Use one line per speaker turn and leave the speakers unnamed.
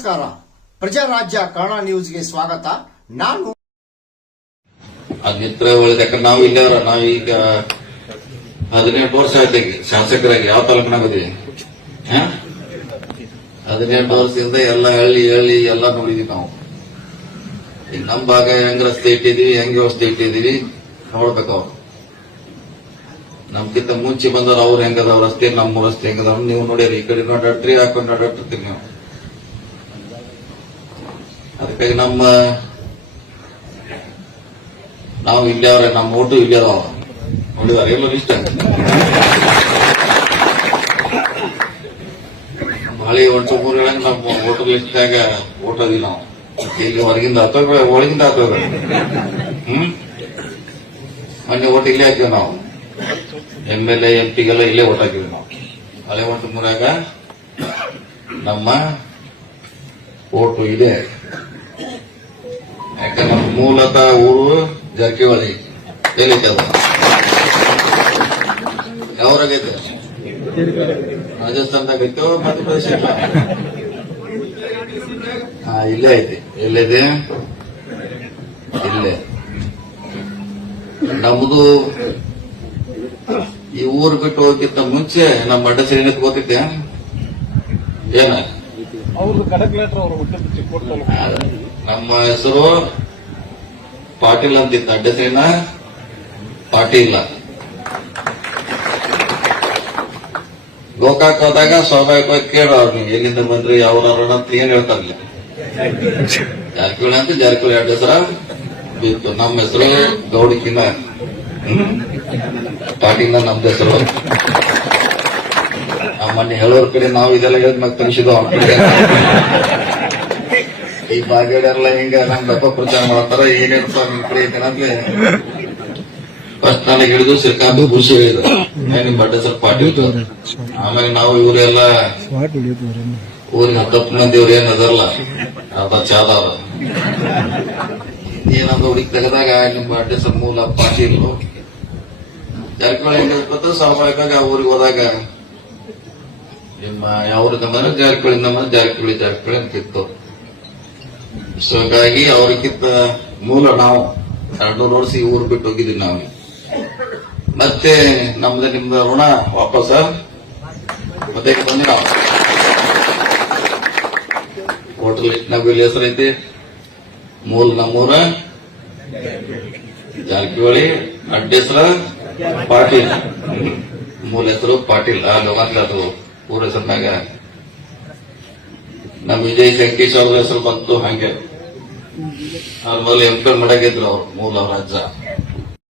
ನಮಸ್ಕಾರ ಪ್ರಜಾರಾಜ್ಯ ಕನ್ನಡ ನ್ಯೂಸ್ಗೆ ಸ್ವಾಗತ ನಾನು
ಅದಿದ್ರೆ ನಾವು ಯಾಕಂದ್ರೆ ನಾವು ಈಗ ಹದಿನೆಂಟು ವರ್ಷ ಆಯ್ತು ಶಾಸಕರಾಗಿ ಯಾವ ತಾಲೂಕಿನಾಗ ಅದೀವಿ ಹ? ಹದಿನೆಂಟು ವರ್ಷದಿಂದ ಎಲ್ಲ ಹಳ್ಳಿ ಹಳ್ಳಿ ಎಲ್ಲ ನೋಡಿದೀವಿ ನಾವು ನಮ್ ನಮ್ಮ ಭಾಗ ಹೆಂಗ್ ರಸ್ತೆ ಇಟ್ಟಿದೀವಿ ಹೆಂಗ್ ವ್ಯವಸ್ಥೆ ಇಟ್ಟಿದೀವಿ ನೋಡ್ಬೇಕು ಅವ್ರು ನಮ್ಗಿಂತ ಮುಂಚೆ ಬಂದವ್ರು ಅವ್ರು ಹೆಂಗದಾವ್ ರಸ್ತೆ ನಮ್ಮ ರಸ್ತೆ ಹೆಂಗದಾವ್ ನೀವು ನೋಡಿರಿ ಈ ಕಡೆ ನೋಡಾಡ್ರಿ ಹಾಕೊಂಡು ನೋಡಾಡ್ತಿರ್ತೀವಿ ನೀವು ಅದಕ್ಕಾಗಿ ನಮ್ಮ, ನಾವು ಇಲ್ಲೇ ಅವ್ರೆ ನಮ್ಮ ಓಟು ಇಲ್ಲೇ ಅದಾವ ನೋಡಿದಾರೆ ಎಲ್ಲರೂ ಇಷ್ಟ. ಮಳೆ ಒಂಟು ಮೂರು ಹೇಳಂಗ್ ನಮ್ಮ ಓಟು ಲಿಸ್ಟ್ನಾಗ ಓಟ್ ಅದಿ ನಾವು. ಇಲ್ಲಿ ಹೊರಗಿಂದ ಹತ್ತೋಗ್ರೆ ಒಳಗಿಂದ ಹತ್ತೋಗ ಹ್ಮ್? ಮೊನ್ನೆ ಓಟ್ ಇಲ್ಲೇ ಹಾಕಿವಿ ನಾವು. ಎಂ ಎಲ್ ಎ, ಎಂ ಪಿಗೆಲ್ಲ ಇಲ್ಲೇ ಓಟ್ ಹಾಕಿವಿ ನಾವು. ಹಳೆ ಒಂಟು ಮೂರಾಗ ನಮ್ಮ ಓಟು ಇದೆ. ನಮ್ಮ ಮೂಲತಃ ಊರು ಜಾರಕಿಹೊಳಿ. ಎಲ್ಲೈತೆ ಅದು ಯಾವ್ರಾಗೈತೆ? ರಾಜಸ್ಥಾನದಾಗ ಐತೋ ಮಧ್ಯಪ್ರದೇಶ? ಹಾ ಇಲ್ಲೇ ಐತಿ. ಎಲ್ಲಿದೆ? ಇಲ್ಲೇ. ನಮ್ದು ಈ ಊರು ಬಿಟ್ಟು ಹೋಗಿಂತ ಮುಂಚೆ ನಮ್ಮ ಅಡ್ಡ ಶ್ರೀನಿತ್ ಗೊತ್ತಿದ್ದೆ ಏನ? ನಮ್ಮ ಹೆಸರು ಪಾಟೀಲ್ ಅಂತಿದ್ದ ಅಡ್ಡ ಶ್ರೀನ ಪಾಟೀಲ ಗೋಕಾಕ್ ಹೋದಾಗ ಸ್ವಾಭಾವಿಕವಾಗಿ ಕೇಳೋರು ನೀವು. ಎಲ್ಲಿಂದ ಬಂದ್ರಿ ಯಾವ ಅಂತ ಏನ್ ಹೇಳ್ತಾರಲ್ಲ ಜಾರಕಿಹೊಳಿ ಅಂತ ಜಾರಕಿಹೊಳಿ ಅಡ್ಡ ಹೆಸರ ಬಿತ್ತು. ನಮ್ಮ ಹೆಸರು ಗೌಡಿಕಿನ. ಪಾಟೀಲ ನಮ್ದ ಹೆಸರು. ನಮ್ಮನ್ನ ಮೊನ್ನೆ ಹೇಳೋರ್ ಕಡೆ ನಾವು ಇದೆಲ್ಲ ಹೇಳಿದ್ ಮತ್ತೆ ತನಿಸಿದ್ವು ಅವ್ರ ಕಡೆ. ಈ ಬಾಗೇಡರ್ಲ ಹಿಂಗ ನಮ್ ದಪ್ಪ ಪ್ರಚಾರ ಮಾಡ್ತಾರ ಏನ್ ಸರ್ ನಿಮ್ ಕಡೆ ಐತೆ ಫಸ್ಟ್ ನನಗೆ ಹಿಡಿದು ಸಿಕ್ಕಾಂದು ಭೂಷಿ ಹೇಳಿದ್ರು ನಿಮ್ ಬಡ್ಡೆ ಸ್ವಲ್ಪ ಪಾಟಿ ಆಮೇಲೆ ನಾವು ಇವರೆಲ್ಲ ಊರಿನ ಹತ್ತತ್ತು ಮಂದಿ ಇವ್ರು ಏನ್ ಅದರಲ್ಲ ಅರ್ಧ ಚಾದ ಏನಂದ ಹುಡುಗಿ ತೆಗೆದಾಗ ನಿಮ್ ಬಡ್ಡೆ ಸ್ವಲ್ಪ ಮೂಲ ಪಾಟೀಲ್ ಜಾರಕಿಹೊಳಿ ಹೆಂಗ ಇಪ್ಪತ್ತು ಸ್ವಾಭಾವಿಕವಾಗಿ ಆ ಊರಿಗೆ ಹೋದಾಗ ನಿಮ್ಮ ಯಾವ್ರಿಂದ ಬಂದ್ರೆ ಜಾರಕಿಹೊಳಿಯಿಂದ ನಮ್ಮ ಜಾರಕಿಹೊಳಿ ಜಾರಕಿಹೊಳಿ ಅಂತಿತ್ತು ಸೊ ಹಾಗಾಗಿ ಅವ್ರಿಗಿಂತ ಮೂಲ ನಾವು ಎರಡ್ನೂರು ವರ್ಷ ಈ ಊರು ಬಿಟ್ಟು ಹೋಗಿದ್ದೀವಿ ನಾವು. ಮತ್ತೆ ನಮ್ದು ನಿಮ್ದು ಋಣ ವಾಪಸ್. ಮತ್ತೆ ಬಂದ್ರೆ ಬಂದಿ ನಾವು. ಹೋಟೆಲ್ ನಾವು ಇಲ್ಲಿ ಹೆಸರೈತಿ ಮೂಲ ನಮ್ಮೂರ. ಜಾರಕಿಹೊಳಿ ಅಡ್ಡ ಪಾಟೀಲ್. ಮೂಲ ಹೆಸರು ಪಾಟೀಲ್. ಆ ಅದು ಊರ ಹೆಸರಿನಾಗ ನಮ್ಮ ವಿಜಯ್ ವೆಂಕಟೇಶ್ ಅವ್ರ ಹೆಸರು ಬಂತು, ಹಂಗೆ. ಅವ್ರ ಮೊದಲು ಎಂ ಪಿ ಅವ್ರು, ಮೂಲ ಅವ್ರ ಅಜ್ಜ.